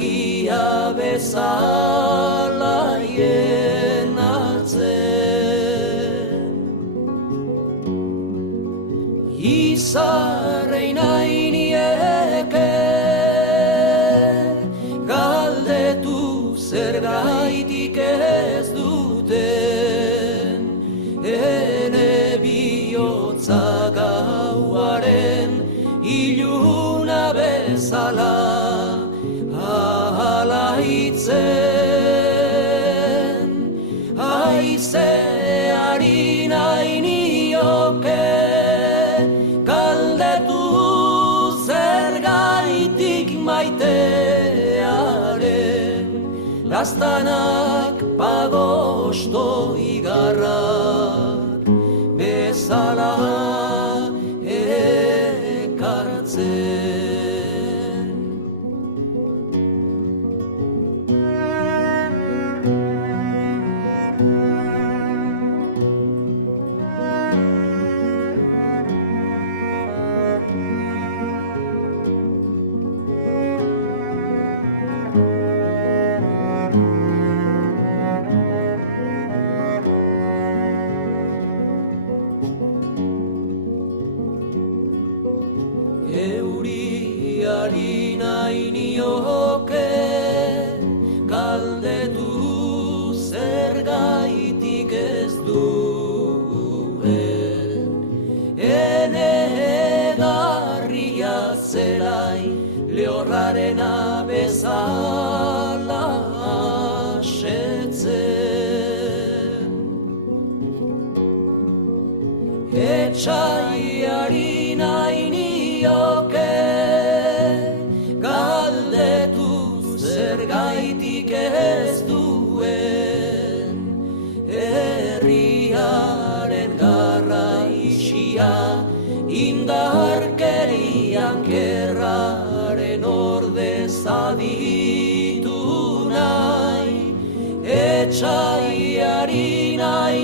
argia bezala jenatzen. Izarrein hainieke galdetu zergaitik ez duten, ene bihotza gauaren iluna bezala alaitzen. Haizeari nahi nioke galdetu zergaitik maitearen, laztanak pagosto igarrak bezala ekartzen. Euriari nahi nioke galdetu zergaitik ez duen, ene egarria zelai lehorrarena bezala asetzen. Etxaiari nahi nioke galdetu zergaitik ez duen, herriaren garraixia indarkerian gerraren ordez aditu nahi. Etxaiari nahi